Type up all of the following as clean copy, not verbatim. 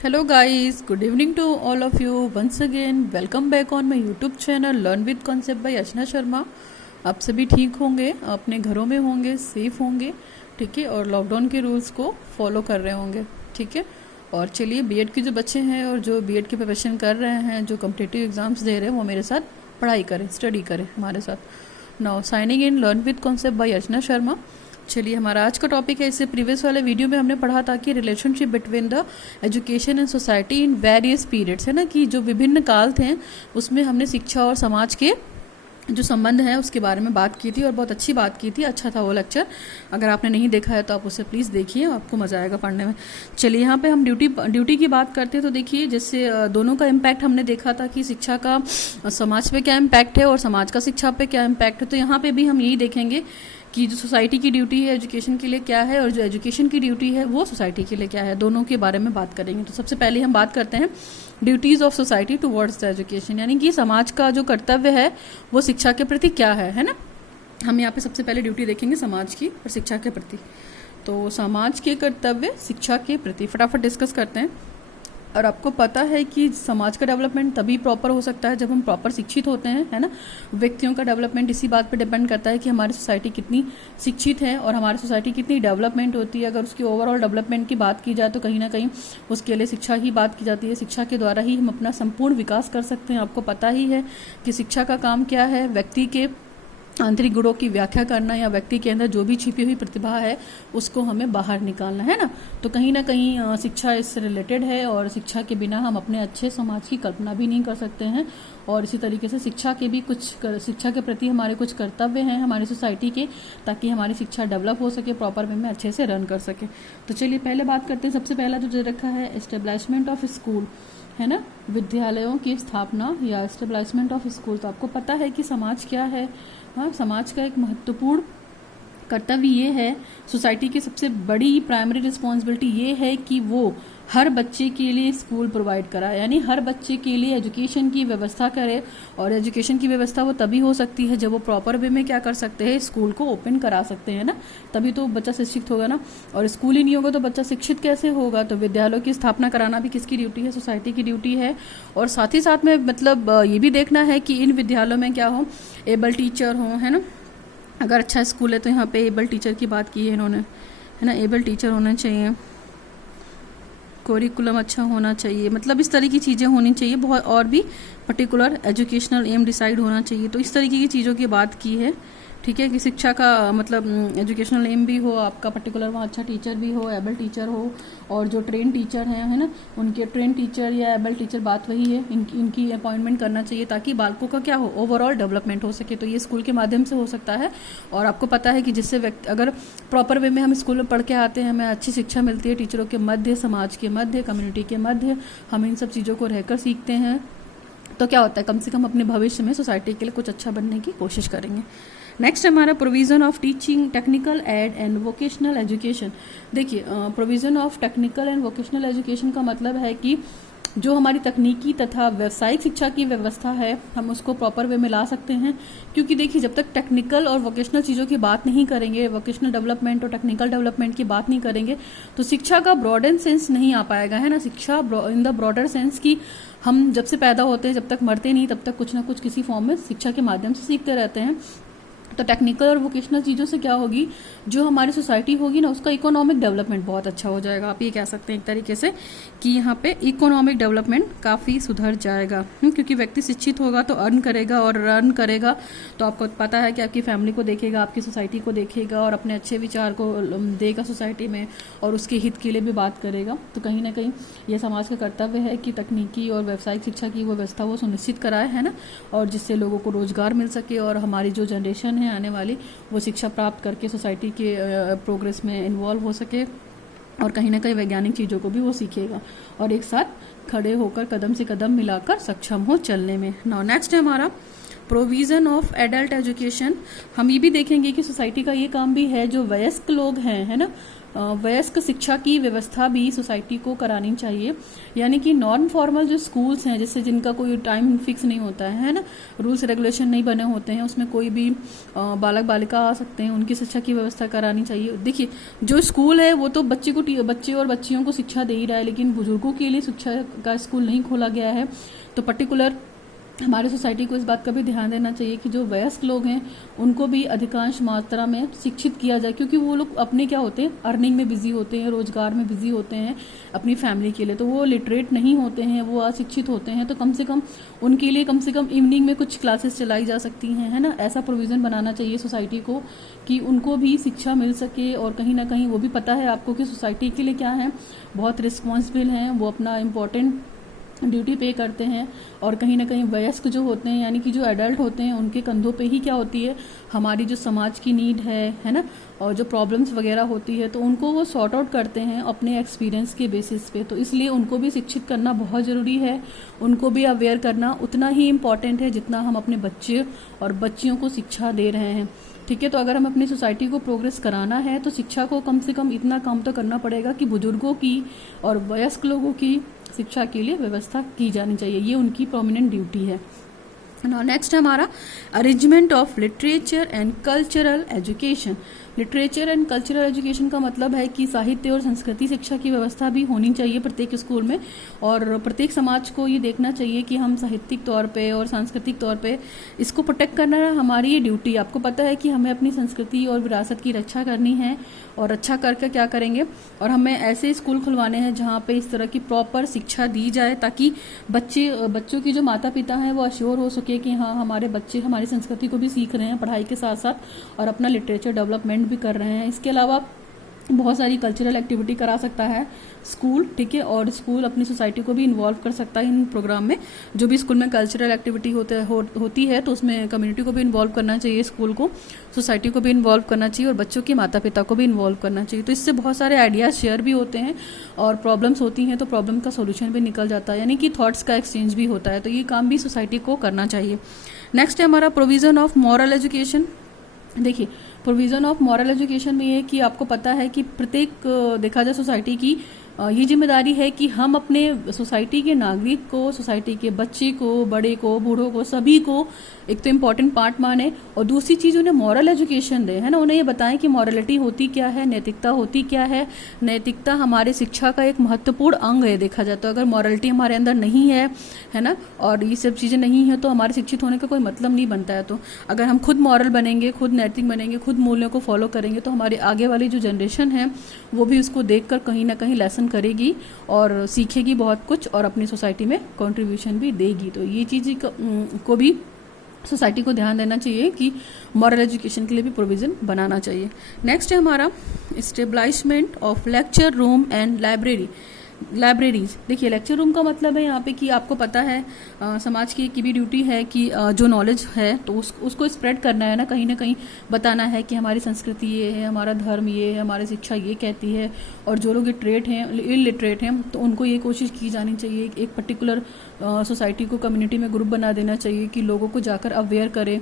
Hello guys, good evening to all of you. Once again, welcome back on my YouTube channel Learn with Concept by Archana Sharma. आप सभी ठीक होंगे, अपने घरों में होंगे, सेफ होंगे, ठीक है, और लॉकडाउन के रूल्स को फॉलो कर रहे होंगे, ठीक है। और चलिए, बीएड के जो बच्चे हैं और जो बीएड की प्रिपरेशन कर रहे हैं, जो कॉम्पिटिटिव एग्जाम्स दे रहे हैं, वो मेरे साथ पढ़ाई करें, स्टडी करें हमारे साथ। Now signing in learn with concept by Archana Sharma. चलिए, हमारा आज का टॉपिक है, इससे प्रीवियस वाले वीडियो में हमने पढ़ा था कि relationship between the education and society in various periods, है ना, कि जो विभिन्न काल थे उसमें हमने शिक्षा और समाज के जो संबंध है उसके बारे में बात की थी और बहुत अच्छी बात की थी। अच्छा था वो लेक्चर। अगर आपने नहीं देखा है तो आप उसे प्लीज़ देखिए, आपको मज़ा आएगा पढ़ने में। चलिए, यहाँ पे हम ड्यूटी की बात करते हैं तो देखिए, जैसे दोनों का इम्पैक्ट हमने देखा था कि शिक्षा का समाज पे क्या इम्पैक्ट है और समाज का शिक्षा पे क्या इम्पैक्ट है। तो यहाँ पे भी हम यही देखेंगे कि जो सोसाइटी की ड्यूटी है एजुकेशन के लिए क्या है और जो एजुकेशन की ड्यूटी है वो सोसाइटी के लिए क्या है, दोनों के बारे में बात करेंगे। तो सबसे पहले हम बात करते हैं duties of society towards the education, यानी कि समाज का जो कर्तव्य है वो शिक्षा के प्रति क्या है ना। हम यहाँ पे सबसे पहले ड्यूटी देखेंगे समाज की और शिक्षा के प्रति। तो समाज के कर्तव्य शिक्षा के प्रति फटाफट डिस्कस करते हैं। और आपको पता है कि समाज का डेवलपमेंट तभी प्रॉपर हो सकता है जब हम प्रॉपर शिक्षित होते हैं, है ना। व्यक्तियों का डेवलपमेंट इसी बात पे डिपेंड करता है कि हमारी सोसाइटी कितनी शिक्षित है और हमारी सोसाइटी कितनी डेवलपमेंट होती है। अगर उसकी ओवरऑल डेवलपमेंट की बात की जाए तो कहीं ना कहीं उसके लिए शिक्षा ही बात की जाती है। शिक्षा के द्वारा ही हम अपना संपूर्ण विकास कर सकते हैं। आपको पता ही है कि शिक्षा का काम क्या है, व्यक्ति के आंतरिक गुणों की व्याख्या करना या व्यक्ति के अंदर जो भी छिपी हुई प्रतिभा है उसको हमें बाहर निकालना, है ना। तो कहीं ना कहीं शिक्षा इससे रिलेटेड है और शिक्षा के बिना हम अपने अच्छे समाज की कल्पना भी नहीं कर सकते हैं। और इसी तरीके से शिक्षा के प्रति हमारे कुछ कर्तव्य हैं हमारी सोसाइटी के, ताकि हमारी शिक्षा डेवलप हो सके, प्रॉपर वे में अच्छे से रन कर सके। तो चलिए पहले बात करते हैं। सबसे पहला जो दे रखा है एस्टेब्लिशमेंट ऑफ स्कूल, है ना, विद्यालयों की स्थापना या एस्टेब्लिशमेंट ऑफ स्कूल। तो आपको पता है कि समाज क्या है। हाँ, समाज का एक महत्वपूर्ण कर्तव्य ये है, सोसाइटी की सबसे बड़ी प्राइमरी रिस्पॉन्सिबिलिटी ये है कि वो हर बच्चे के लिए स्कूल प्रोवाइड कराए, यानी हर बच्चे के लिए एजुकेशन की व्यवस्था करे। और एजुकेशन की व्यवस्था वो तभी हो सकती है जब वो प्रॉपर वे में क्या कर सकते हैं, स्कूल को ओपन करा सकते हैं ना, तभी तो बच्चा शिक्षित होगा ना। और स्कूल ही नहीं होगा तो बच्चा शिक्षित कैसे होगा। तो विद्यालयों की स्थापना कराना भी किसकी ड्यूटी है, सोसाइटी की ड्यूटी है। और साथ ही साथ में मतलब ये भी देखना है कि इन विद्यालयों में क्या हो, एबल टीचर हो, है ना। अगर अच्छा स्कूल है तो यहाँ पे एबल टीचर की बात की है इन्होंने, है ना, एबल टीचर होना चाहिए, कोरिकुलम अच्छा होना चाहिए, मतलब इस तरह की चीज़ें होनी चाहिए बहुत। और भी पर्टिकुलर एजुकेशनल एम डिसाइड होना चाहिए। तो इस तरीके की चीज़ों की बात की है, ठीक है, कि शिक्षा का मतलब एजुकेशनल एम भी हो आपका पर्टिकुलर, वहाँ अच्छा टीचर भी हो, एबल टीचर हो। और जो ट्रेन टीचर हैं, है ना, उनके ट्रेन टीचर या एबल टीचर बात वही है, इनकी अपॉइंटमेंट करना चाहिए ताकि बालकों का क्या हो, ओवरऑल डेवलपमेंट हो सके। तो ये स्कूल के माध्यम से हो सकता है। और आपको पता है कि जिससे व्यक्ति अगर प्रॉपर वे में हम स्कूल में पढ़ के आते हैं, हमें अच्छी शिक्षा मिलती है, टीचरों के मध्य, समाज के मध्य, कम्युनिटी के मध्य, हम इन सब चीज़ों को रहकर सीखते हैं। तो क्या होता है, कम से कम अपने भविष्य में सोसाइटी के लिए कुछ अच्छा बनने की कोशिश करेंगे। नेक्स्ट हमारा provision of teaching technical and vocational education. देखिए, provision of technical and vocational education का मतलब है कि जो हमारी तकनीकी तथा व्यावसायिक शिक्षा की व्यवस्था है हम उसको प्रॉपर वे में ला सकते हैं। क्योंकि देखिए, जब तक टेक्निकल और वोकेशनल चीज़ों की बात नहीं करेंगे, वोकेशनल डेवलपमेंट और टेक्निकल डेवलपमेंट की बात नहीं करेंगे, तो शिक्षा का ब्रॉडर सेंस नहीं आ पाएगा, है ना। शिक्षा इन द ब्रॉडर सेंस की हम जब से पैदा होते हैं जब तक मरते नहीं तब तक कुछ ना कुछ किसी फॉर्म में शिक्षा के माध्यम से सीखते रहते हैं। तो टेक्निकल और वोकेशनल चीज़ों से क्या होगी, जो हमारी सोसाइटी होगी ना, उसका इकोनॉमिक डेवलपमेंट बहुत अच्छा हो जाएगा। आप ये कह सकते हैं एक तरीके से कि यहाँ पे इकोनॉमिक डेवलपमेंट काफ़ी सुधर जाएगा। क्योंकि व्यक्ति शिक्षित होगा तो अर्न करेगा, और अर्न करेगा तो आपको पता है कि आपकी फैमिली को देखेगा, आपकी सोसाइटी को देखेगा और अपने अच्छे विचार को देगा सोसाइटी में और उसके हित के लिए भी बात करेगा। तो कहीं ना कहीं ये समाज का कर्तव्य है कि तकनीकी और व्यावसायिक शिक्षा की वो व्यवस्था वो सुनिश्चित कराए, है ना, और जिससे लोगों को रोजगार मिल सके और हमारी जो जनरेशन है आने वाली वो शिक्षा प्राप्त करके सोसाइटी के प्रोग्रेस में इन्वॉल्व हो सके और कहीं ना कहीं वैज्ञानिक चीज़ों को भी वो सीखेगा और एक साथ खड़े होकर कदम से कदम मिलाकर सक्षम हो चलने में। नाउ नेक्स्ट है हमारा प्रोविज़न ऑफ एडल्ट एजुकेशन। हम ये भी देखेंगे कि सोसाइटी का ये काम भी है जो वयस्क लोग हैं, है ना, वयस्क शिक्षा की व्यवस्था भी सोसाइटी को करानी चाहिए। यानी कि नॉन फॉर्मल जो स्कूल्स हैं, जैसे जिनका कोई टाइम फिक्स नहीं होता है ना, रूल्स रेगुलेशन नहीं बने होते हैं, उसमें कोई भी बालक बालिका आ सकते हैं, उनकी शिक्षा की व्यवस्था करानी चाहिए। देखिए, जो स्कूल है वो तो बच्चे और बच्चियों को शिक्षा दे ही रहा है, लेकिन बुजुर्गों के लिए शिक्षा का स्कूल नहीं खोला गया है। तो पर्टिकुलर हमारी सोसाइटी को इस बात का भी ध्यान देना चाहिए कि जो वयस्क लोग हैं उनको भी अधिकांश मात्रा में शिक्षित किया जाए, क्योंकि वो लोग अपने क्या होते हैं, अर्निंग में बिजी होते हैं, रोजगार में बिजी होते हैं अपनी फैमिली के लिए, तो वो लिटरेट नहीं होते हैं, वो अशिक्षित होते हैं। तो कम से कम उनके लिए कम से कम इवनिंग में कुछ क्लासेस चलाई जा सकती हैं, है ना। ऐसा प्रोविज़न बनाना चाहिए सोसाइटी को कि उनको भी शिक्षा मिल सके, और कहीं ना कहीं वो भी पता है आपको कि सोसाइटी के लिए क्या है, बहुत रिस्पॉन्सिबल हैं, वो अपना इम्पोर्टेंट ड्यूटी पे करते हैं। और कहीं ना कहीं वयस्क जो होते हैं, यानी कि जो एडल्ट होते हैं, उनके कंधों पे ही क्या होती है, हमारी जो समाज की नीड है ना, और जो प्रॉब्लम्स वगैरह होती है, तो उनको वो सॉर्ट आउट करते हैं अपने एक्सपीरियंस के बेसिस पे। तो इसलिए उनको भी शिक्षित करना बहुत ज़रूरी है, उनको भी अवेयर करना उतना ही इम्पॉर्टेंट है जितना हम अपने बच्चे और बच्चियों को शिक्षा दे रहे हैं। ठीक है, तो अगर हम अपनी सोसाइटी को प्रोग्रेस कराना है तो शिक्षा को कम से कम इतना काम तो करना पड़ेगा कि बुजुर्गों की और वयस्क लोगों की शिक्षा के लिए व्यवस्था की जानी चाहिए, ये उनकी प्रोमिनेंट ड्यूटी है। नेक्स्ट है हमारा arrangement of literature and cultural education. Literature and cultural education का मतलब है कि साहित्य और संस्कृति शिक्षा की व्यवस्था भी होनी चाहिए प्रत्येक स्कूल में, और प्रत्येक समाज को ये देखना चाहिए कि हम साहित्यिक तौर पे और सांस्कृतिक तौर पे इसको प्रोटेक्ट करना हमारी ये ड्यूटी। आपको पता है कि हमें अपनी संस्कृति और विरासत की रक्षा करनी है, और अच्छा करके क्या करेंगे, और हमें ऐसे स्कूल खुलवाने हैं जहाँ पे इस तरह की प्रॉपर शिक्षा दी जाए, ताकि बच्चों की जो माता पिता हैं वो अश्योर हो सके कि हाँ, हमारे बच्चे हमारी संस्कृति को भी सीख रहे हैं पढ़ाई के साथ साथ, और अपना लिटरेचर डेवलपमेंट भी कर रहे हैं। इसके अलावा बहुत सारी कल्चरल एक्टिविटी करा सकता है स्कूल, ठीक है, और स्कूल अपनी सोसाइटी को भी इन्वॉल्व कर सकता है इन प्रोग्राम में। जो भी स्कूल में कल्चरल एक्टिविटी होती है तो उसमें कम्युनिटी को भी इन्वॉल्व करना चाहिए, स्कूल को, सोसाइटी को भी इन्वॉल्व करना चाहिए, और बच्चों के माता पिता को भी इन्वॉल्व करना चाहिए। तो इससे बहुत सारे आइडियाज शेयर भी होते हैं, और प्रॉब्लम्स होती हैं तो प्रॉब्लम का सोल्यूशन भी निकल जाता है, यानी कि थॉट्स का एक्सचेंज भी होता है। तो ये काम भी सोसाइटी को करना चाहिए। नेक्स्ट है हमारा प्रोविजन ऑफ मॉरल एजुकेशन। देखिए, प्रोविज़न ऑफ मॉरल एजुकेशन में ये कि आपको पता है कि प्रत्येक देखा जाए सोसाइटी की ये जिम्मेदारी है कि हम अपने सोसाइटी के नागरिक को, सोसाइटी के बच्चे को, बड़े को, बूढ़ों को, सभी को एक तो इम्पॉर्टेंट पार्ट माने, और दूसरी चीज़ उन्हें मॉरल एजुकेशन दे, है ना। उन्हें ये बताएं कि मॉरलिटी होती क्या है, नैतिकता होती क्या है। नैतिकता हमारे शिक्षा का एक महत्वपूर्ण अंग है देखा जाए तो। अगर मॉरलिटी हमारे अंदर नहीं है ना, और ये सब चीज़ें नहीं है, तो हमारे शिक्षित होने का कोई मतलब नहीं बनता है। तो अगर हम खुद मॉरल बनेंगे, खुद नैतिक बनेंगे, खुद मूल्यों को फॉलो करेंगे, तो हमारे आगे वाली जो जनरेशन है वो भी उसको देखकर कहीं ना कहीं लेसन करेगी और सीखेगी बहुत कुछ, और अपनी सोसाइटी में कंट्रीब्यूशन भी देगी। तो ये चीज़ को भी सोसाइटी को ध्यान देना चाहिए कि मॉरल एजुकेशन के लिए भी प्रोविज़न बनाना चाहिए। नेक्स्ट है हमारा establishment of lecture room and libraries. देखिए, लेक्चर रूम का मतलब है यहाँ पे कि आपको पता है समाज की भी ड्यूटी है कि जो नॉलेज है तो उसको स्प्रेड करना है ना कहीं बताना है कि हमारी संस्कृति ये है, हमारा धर्म ये है, हमारी शिक्षा ये कहती है। और जो लोग इलिटरेट हैं तो उनको ये कोशिश की जानी चाहिए, एक पर्टिकुलर सोसाइटी को, कम्युनिटी में ग्रुप बना देना चाहिए कि लोगों को जाकर अवेयर करे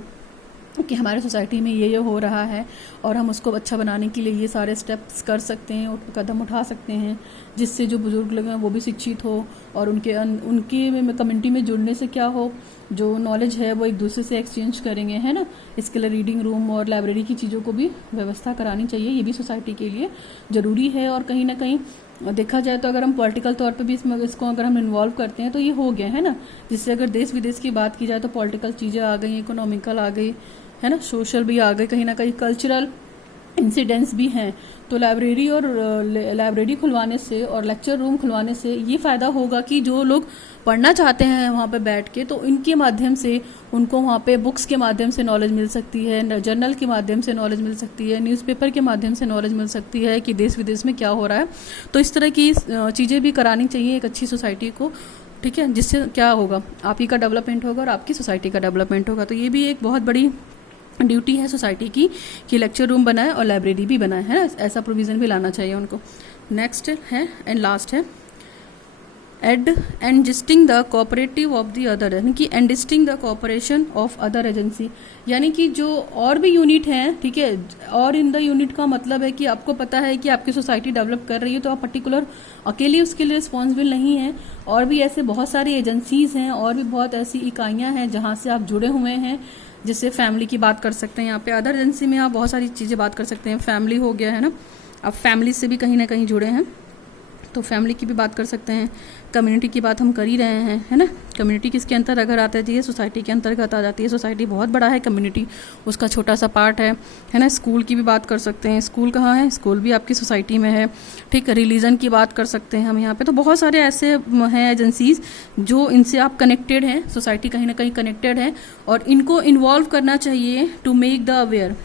कि हमारे सोसाइटी में ये हो रहा है, और हम उसको अच्छा बनाने के लिए ये सारे स्टेप्स कर सकते हैं और कदम उठा सकते हैं, जिससे जो बुजुर्ग लोग हैं वो भी शिक्षित हो, और उनके कम्युनिटी में जुड़ने से क्या हो, जो नॉलेज है वो एक दूसरे से एक्सचेंज करेंगे, है ना। इसके लिए रीडिंग रूम और लाइब्रेरी की चीज़ों को भी व्यवस्था करानी चाहिए, ये भी सोसाइटी के लिए ज़रूरी है। और कहीं ना कहीं देखा जाए तो अगर हम पॉलिटिकल तौर पे भी इसको अगर हम इन्वॉल्व करते हैं तो ये हो गया, है ना। जिससे अगर देश विदेश की बात की जाए तो पॉलिटिकल चीज़ें आ गई, इकोनॉमिकल आ गई, है ना, सोशल भी आ गए, कहीं ना कहीं कल्चरल इंसिडेंट्स भी हैं। तो लाइब्रेरी खुलवाने से और लेक्चर रूम खुलवाने से ये फ़ायदा होगा कि जो लोग पढ़ना चाहते हैं वहाँ पे बैठ के, तो इनके माध्यम से उनको वहाँ पे बुक्स के माध्यम से नॉलेज मिल सकती है, जर्नल के माध्यम से नॉलेज मिल सकती है, न्यूज़पेपर के माध्यम से नॉलेज मिल सकती है कि देश विदेश में क्या हो रहा है। तो इस तरह की चीज़ें भी करानी चाहिए एक अच्छी सोसाइटी को, ठीक है, जिससे क्या होगा, आप ही का डेवलपमेंट होगा और आपकी सोसाइटी का डेवलपमेंट होगा। तो ये भी एक बहुत बड़ी ड्यूटी है सोसाइटी की कि लेक्चर रूम बनाए और लाइब्रेरी भी बनाए, है ना। ऐसा प्रोविज़न भी लाना चाहिए उनको। नेक्स्ट है एंड लास्ट है enlisting the cooperative of the other, यानी कि enlisting the cooperation of other agency, यानी कि जो और भी यूनिट हैं, ठीक है, और इन द यूनिट का मतलब है कि आपको पता है कि आपकी सोसाइटी डेवलप कर रही है तो आप पर्टिकुलर अकेले उसके लिए रिस्पॉन्सिबल नहीं हैं, और भी ऐसे बहुत सारी एजेंसीज हैं और भी बहुत ऐसी इकाइयां हैं जहां से आप जुड़े हुए हैं, जिससे फैमिली की बात कर सकते हैं। यहाँ पे अदर एजेंसी में आप बहुत सारी चीज़ें बात कर सकते हैं, फैमिली हो गया है ना, आप फैमिली से भी कहीं ना कहीं जुड़े हैं तो फैमिली की भी बात कर सकते हैं। कम्युनिटी की बात हम कर ही रहे हैं, है ना। कम्युनिटी किसके अंतर अगर आता है, सोसाइटी के अंतर्गत आ जाती है। सोसाइटी बहुत बड़ा है, कम्युनिटी उसका छोटा सा पार्ट है ना। स्कूल की भी बात कर सकते हैं, स्कूल कहाँ है, स्कूल भी आपकी सोसाइटी में है, ठीक है। रिलीजन की बात कर सकते हैं हम यहाँ पे, तो बहुत सारे ऐसे हैं एजेंसीज जो इनसे आप कनेक्टेड हैं, सोसाइटी कहीं ना कहीं कनेक्टेड है, और इनको इन्वॉल्व करना चाहिए टू मेक द अवेयर,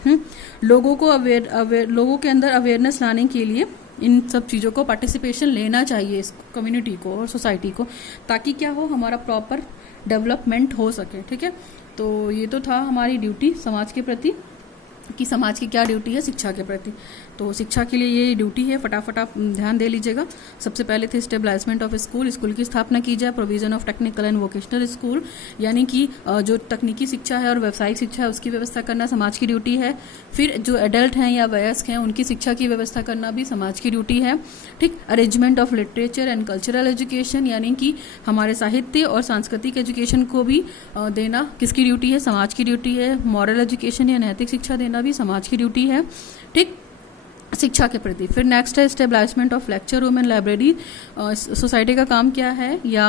लोगों को अवेयर लोगों के अंदर अवेयरनेस लाने के लिए इन सब चीज़ों को पार्टिसिपेशन लेना चाहिए, इस कम्युनिटी को और सोसाइटी को, ताकि क्या हो, हमारा प्रॉपर डेवलपमेंट हो सके, ठीक है। तो ये तो था हमारी ड्यूटी समाज के प्रति, कि समाज की क्या ड्यूटी है शिक्षा के प्रति। तो शिक्षा के लिए ये ड्यूटी है, फटाफट आप ध्यान दे लीजिएगा। सबसे पहले थे स्टेबलाइजमेंट ऑफ स्कूल, स्कूल की स्थापना की जाए। Provision of technical and vocational school, यानी कि जो तकनीकी शिक्षा है और व्यावसायिक शिक्षा है उसकी व्यवस्था करना समाज की ड्यूटी है। फिर जो एडल्ट हैं या वयस्क हैं उनकी शिक्षा की व्यवस्था करना भी समाज की ड्यूटी है, ठीक। Arrangement of literature and cultural education, यानी कि हमारे साहित्य और सांस्कृतिक एजुकेशन को भी देना किसकी ड्यूटी है, समाज की ड्यूटी है। मॉरल एजुकेशन या नैतिक शिक्षा देना भी समाज की ड्यूटी है, ठीक, शिक्षा के प्रति। फिर नेक्स्ट है establishment of lecture room and library. Society का काम क्या है, या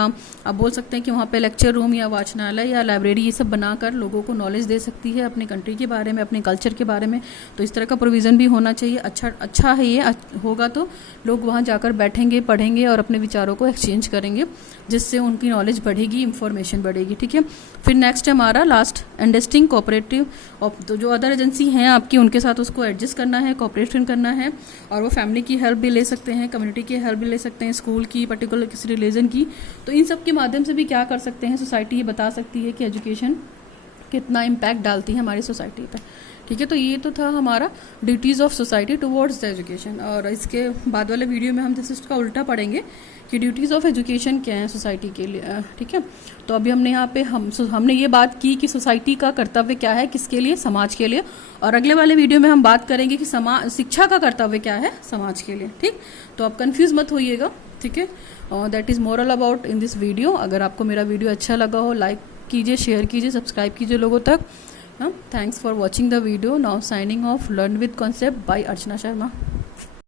आप बोल सकते हैं कि वहाँ पे लेक्चर रूम या वाचनालय या लाइब्रेरी ये सब बनाकर लोगों को नॉलेज दे सकती है अपने कंट्री के बारे में, अपने कल्चर के बारे में। तो इस तरह का प्रोविज़न भी होना चाहिए। अच्छा है ये, होगा तो लोग वहाँ जाकर बैठेंगे, पढ़ेंगे और अपने विचारों को एक्सचेंज करेंगे, जिससे उनकी नॉलेज बढ़ेगी, इंफॉर्मेशन बढ़ेगी, ठीक है। फिर नेक्स्ट है हमारा लास्ट, अंडरस्टैंडिंग कोऑपरेटिव ऑफ, तो जो अदर एजेंसी हैं आपकी उनके साथ उसको एडजस्ट करना है, कोऑपरेशन करना है, और वो फैमिली की हेल्प भी ले सकते हैं, कम्युनिटी की हेल्प भी ले सकते हैं, स्कूल की, पर्टिकुलर किसी रिलीजन की। तो इन सब के माध्यम से भी क्या कर सकते हैं, सोसाइटी ये बता सकती है कि एजुकेशन कितना इम्पैक्ट डालती है हमारी सोसाइटी पर, ठीक है। तो ये तो था हमारा duties of society towards the education. और इसके बाद वाले वीडियो में हम जैसे उसका उल्टा पढ़ेंगे कि ड्यूटीज़ ऑफ एजुकेशन क्या है सोसाइटी के लिए, ठीक है। तो अभी हमने यहाँ पे हमने ये बात की कि सोसाइटी का कर्तव्य क्या है, किसके लिए, समाज के लिए। और अगले वाले वीडियो में हम बात करेंगे कि शिक्षा का कर्तव्य क्या है समाज के लिए, ठीक। तो आप कंफ्यूज मत होइएगा, ठीक है। That is moral about in this video. अगर आपको मेरा वीडियो अच्छा लगा हो, लाइक कीजिए, शेयर कीजिए, सब्सक्राइब कीजिए लोगों तक। Thanks for watching the video. Now signing off. Learn with concept by Archana Sharma.